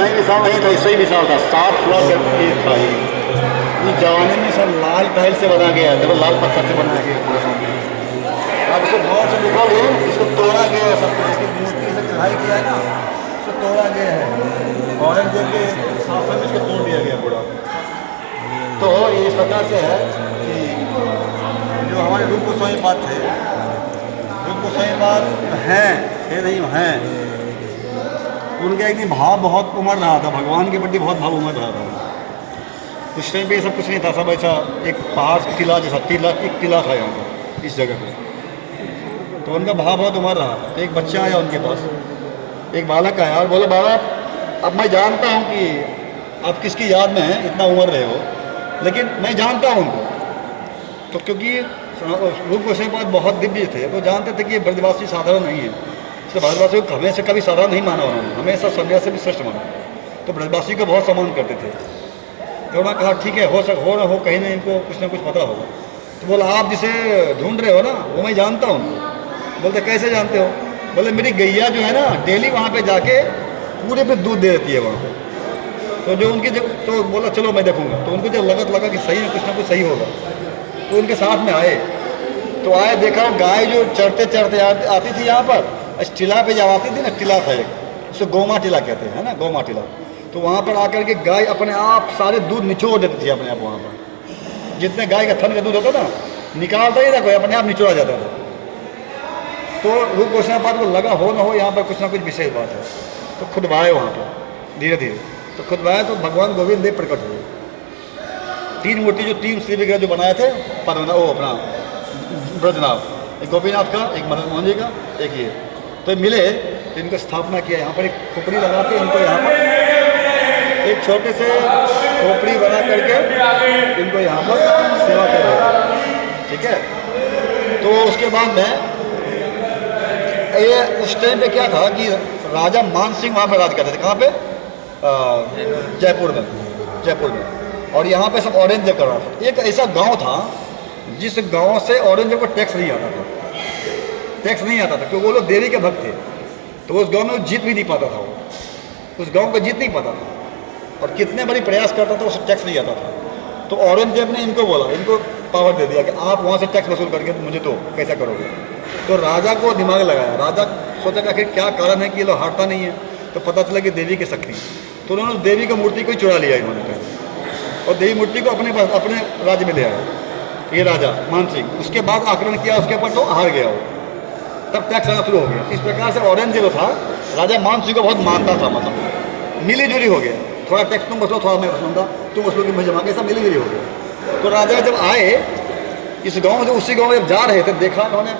नहीं मिसाल नहीं था, इससे ही मिसाल था। 7 फ्लोर का एक था ये। इस जमाने में सब लाल टाइल से बना गया, देखो लाल पत्थर से बनाया गया पूरा सामने। अब इसको गौर से देखोगे, इसको तोड़ा गया है सब, इसकी मूर्ति से चढ़ाई किया है ना, इसको तोड़ा गया है। औरंगजेब के शासन में इसको तोड़ दिया गया पूरा। तो ये इस प्रकार से है कि जो हमारे रूप गोस्वामी पाद थे, रूप गोस्वामी पाद हैं, थे नहीं हैं, उनका एक दिन भाव बहुत उमड़ रहा था, भगवान के प्रति बहुत भाव उमड़ रहा था। उस टाइम पे ये सब कुछ नहीं था, सब ऐसा एक पहाड़ टिला जैसा एक टिला था यहाँ पर इस जगह पे। तो उनका भाव बहुत उमड़ रहा था। तो एक बच्चा आया उनके पास, एक बालक आया और बोले, बाबा अब मैं जानता हूँ कि आप किसकी याद में हैं, इतना उमड़ रहे हो, लेकिन मैं जानता हूँ उनको। तो क्योंकि रूप गोस्वामी पाद बहुत दिव्य थे, वो जानते थे कि ये ब्रजवासी साधारण नहीं है। इसलिए ब्रजवासी को हमेशा कभी साधारण नहीं माना उन्होंने, हमेशा सन्यासी से भी श्रेष्ठ माना। तो ब्रजवासी को बहुत सम्मान करते थे। तो उन्होंने कहा ठीक है, हो ना हो, कहीं ना इनको कुछ ना कुछ पता होगा। तो बोला, आप जिसे ढूंढ रहे हो ना, वो मैं जानता हूँ। बोलते कैसे जानते हो? बोले मेरी गैया जो है ना, डेली वहाँ पे जाके पूरे पे दूध दे देती है वहाँ पे। तो जो उनकी जब, तो बोला चलो मैं देखूँगा। तो उनको जब लगा कि सही में कुछ ना कुछ सही होगा, तो उनके साथ में आए। तो आए, देखा गाय जो चढ़ते चढ़ते आती थी यहाँ पर, टिला पे जब आती थी ना, टिला था एक, उसको गोमा टिला कहते हैं, है ना, गोमा टिला। तो वहाँ पर आकर के गाय अपने आप सारे दूध निचोड़ देती थी अपने आप वहाँ पर। जितने गाय का थन का दूध होता था, निकालता ही था कोई, अपने आप निचोड़ा जाता था। तो रूप गोस्वामी पाद को लगा हो ना हो यहाँ पर कुछ ना कुछ विशेष बात है। तो खुदवाए वहाँ पर धीरे धीरे। तो खुदवाए तो भगवान गोविंद देव प्रकट हुए। 3 मूर्ति जो 3 श्री विग्रह जो बनाए थे, पद्मनाभ, वो अपना ब्रजनाथ, एक गोपीनाथ का, एक मदन मोहन जी का, एक ये। तो मिले, तो इनको स्थापना किया। यहाँ पर एक खोपड़ी लगा के इनको यहाँ पर एक छोटे से खोपड़ी बना करके इनको यहाँ पर सेवा कर रहे हैं, ठीक है। तो उसके बाद में ये उस टाइम पे क्या था कि राजा मान सिंह वहाँ पर राज करते थे। कहाँ पे? जयपुर में। और यहाँ पे सब औरंगजेब कर रहा था। एक ऐसा गांव था जिस गांव से औरंगजेब को टैक्स नहीं आता था, क्योंकि वो लोग देवी के भक्त थे। तो उस गांव में वो जीत भी नहीं पाता था, वो उस गांव को जीत नहीं पाता था, और कितने बड़ी प्रयास करता था, उसे टैक्स नहीं आता था। तो औरंगजेब ने इनको बोला, इनको पावर दे दिया कि आप वहाँ से टैक्स वसूल करके मुझे तो कैसा करोगे। तो राजा को दिमाग लगाया, राजा सोचा कि आखिर क्या कारण है कि ये लोग हारता नहीं है। तो पता चला कि देवी की शक्ति। तो उन्होंने देवी की मूर्ति को ही चुरा लिया इन्होंने पहले, और देवी मूर्ति को अपने राज्य में ले आया ये राजा मान सिंह। उसके बाद आक्रमण किया उसके ऊपर, तो हार गया वो, तब टैक्स आना शुरू हो गया। इस प्रकार से औरंगजेब था, राजा मान सिंह को बहुत मानता था, मतलब मिली जुली हो गया। थोड़ा टैक्स तुम वसूलो, थोड़ा मैं वसूलूंगा, तुम वसूलोगे मैं जमा, ऐसा मिली जुली हो गया। तो राजा जब आए इस गांव से, उसी गांव में जब जा रहे थे, देखा उन्होंने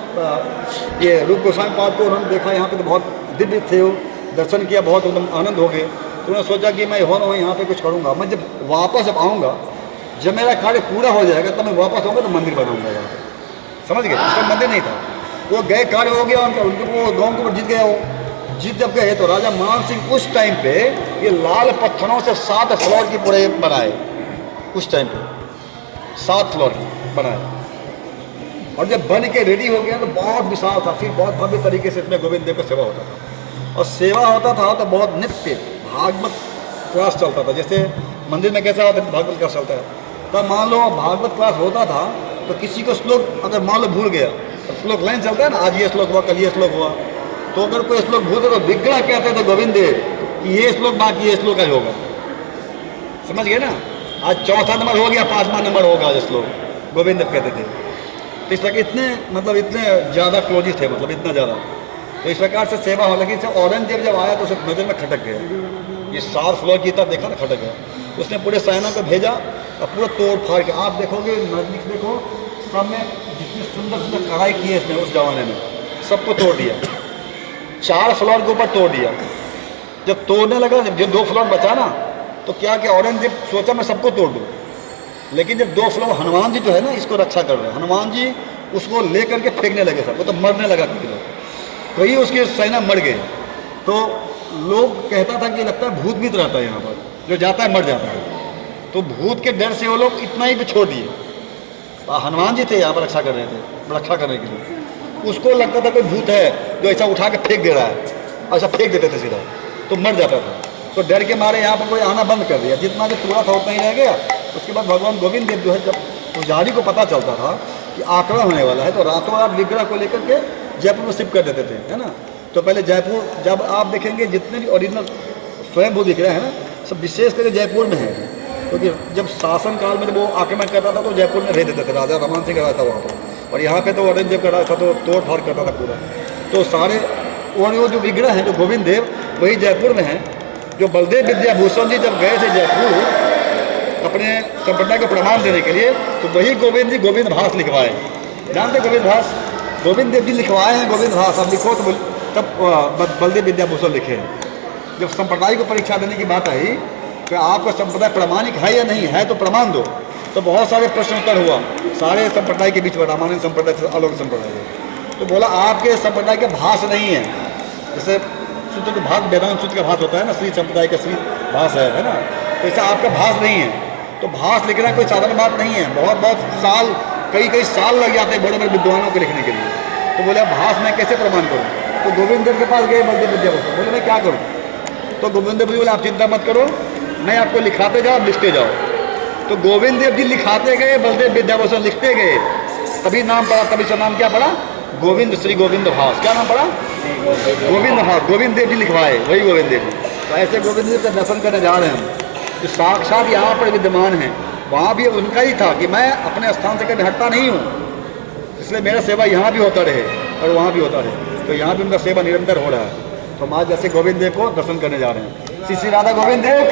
ये रूप गोस्वामी पाद को, उन्होंने देखा यहाँ पे तो बहुत दिव्य थे, वो दर्शन किया, बहुत एकदम आनंद हो गए। तो उन्होंने सोचा कि मैं हो ना हो यहाँ पे कुछ करूँगा। मैं जब वापस जब आऊँगा, जब मेरा कार्य पूरा हो जाएगा, तब मैं वापस आऊँगा तो मंदिर बनाऊँगा यहाँ पे। समझ गए? उसका मंदिर नहीं था, वो गए, कार्य हो गया उनका, उनको वो गाँव के ऊपर जीत गया। वो जीत जब गए तो राजा मान सिंह उस टाइम पे ये लाल पत्थरों से 7 फ्लोर की पूरे बनाए। उस टाइम पे 7 फ्लोर की बनाए, और जब बन के रेडी हो गया तो बहुत विशाल था। फिर बहुत भव्य तरीके से इसमें गोविंद देव का सेवा होता था, और सेवा होता था तो बहुत नित्य भागवत क्लास चलता था। जैसे मंदिर में कैसा होता है, भागवत क्लास चलता है, तब मान लो भागवत क्लास होता था तो किसी को श्लोक अगर मान लो भूल गया, तो श्लोक लाइन चलता है ना, आज ये श्लोक हुआ, कल ये श्लोक हुआ, तो अगर कोई श्लोक भूल गया तो विग्रह कहते थे गोविंद देव कि ये श्लोक बाकी, ये श्लोक आज होगा। समझ गए ना? आज 4था नंबर हो गया, 5वां नंबर होगा आज श्लोक, गोविंद देव कहते थे। तो इस प्रकार इतने मतलब इतने ज़्यादा क्लोजिस थे, मतलब इतना ज़्यादा। तो इस प्रकार से सेवा हो लगी। जब औरंगजेब जब आया तो उसे नजर में खटक गया, ये 4 फ्लोर की था, देखा ना, खटक गया। उसने पूरे सेना को भेजा और पूरा तोड़ फाड़ के, आप देखोगे नजदीक देखो, सब में जितनी सुंदर सुंदर कढ़ाई की है इसने उस जमाने में, सबको तोड़ दिया। 4 फ्लोर के ऊपर तोड़ दिया। जब तोड़ने लगा, जब 2 फ्लोर बचा ना, तो क्या कि औरंगजेब सोचा मैं सबको तोड़ दूँ। लेकिन जब 2 फ्लोर, हनुमान जी जो है ना इसको रक्षा कर रहे हैं, हनुमान जी उसको ले करके फेंकने लगे सबको, तो मरने लगा कई उसके सेना मर गए। तो लोग कहता था कि लगता है भूत भीत रहता है यहाँ पर, जो जाता है मर जाता है। तो भूत के डर से वो लोग इतना ही पे छोड़ दिए। हनुमान जी थे यहाँ पर रक्षा कर रहे थे, रक्षा करने के लिए। उसको लगता था कोई भूत है जो ऐसा उठा के फेंक दे रहा है, ऐसा फेंक देते थे सीधा, तो मर जाता था। तो डर के मारे यहाँ पर कोई आना बंद कर दिया, जितना जो पूरा था उतना ही रह गया। उसके बाद भगवान गोविंद देव जो है, जब पुजारी को पता चलता था कि आक्रमण होने वाला है, तो रातों रात विग्रह को लेकर के जयपुर में शिफ्ट कर देते थे, है ना। तो पहले जयपुर, जब आप देखेंगे जितने भी ओरिजिनल स्वयंभू विग्रह है ना, सब विशेष करके जयपुर में है, क्योंकि जब शासन काल में जब वो आक्रमण करता था तो जयपुर में भेज देते थे, राजा रमान सिंह रहा था वहाँ पर, और यहाँ पे तो औरंगजेब कर रहा था तो तोड़ फाड़ करता था पूरा। तो सारे वो जो विग्रह हैं जो गोविंद देव, वही जयपुर में हैं। जो बलदेव विद्याभूषण जी जब गए थे जयपुर अपने संप्रदाय को प्रमाण देने के लिए, तो वही गोविंद जी गोविंद भास लिखवाए। जानते गोविंद भास? गोविंद देव जी लिखवाए हैं गोविंद भास। अब लिखो तो तब बलदेव विद्याभूषण लिखे हैं। जब संप्रदाय को परीक्षा देने की बात आई कि आपका संप्रदाय प्रामाणिक है या नहीं है, तो प्रमाण दो, तो बहुत सारे प्रश्न उत्तर हुआ सारे संप्रदाय के बीच में, रामानुज संप्रदाय से अलग संप्रदाय है। तो बोला आपके संप्रदाय के भाष नहीं है, जैसे सूत्र का भाष वेदांत सूत्र का भाष होता है ना, श्री संप्रदाय का श्री भाष है ना, तो ऐसा आपका भाष नहीं है। तो भाष लिखना कोई साधारण बात नहीं है, बहुत साल, कई साल लग जाते हैं बड़े बड़े विद्वानों को लिखने के लिए। तो बोले भाष मैं कैसे प्रमाण करूँ? तो गोविंद देव के पास गए बलदेव विद्याभूषण, बोले मैं क्या करूँ? तो गोविंद देव जी बोले आप चिंता मत करो, मैं आपको लिखाते जाओ, आप लिखते जाओ। तो गोविंद देव जी लिखाते गए, बलदेव विद्याभूषण लिखते गए, तभी नाम पड़ा, तभी से नाम क्या पड़ा? गोविंद, श्री गोविंद भास। क्या नाम पड़ा? गोविंद भास। गोविंद देव जी लिखवाए, वही गोविंद देव जी। तो ऐसे गोविंद देव का दर्शन करने जा रहे हैं हम, जो साक्षात यहाँ पर विद्यमान हैं। वहाँ भी उनका ही था कि मैं अपने स्थान से कभी हटता नहीं हूँ, इसलिए मेरा सेवा यहाँ भी होता रहे और वहाँ भी होता रहे। तो यहाँ भी उनका सेवा निरंतर हो रहा है। तो हम आज जैसे गोविंद देव को दर्शन करने जा रहे हैं। श्री श्री राधा गोविंद देव की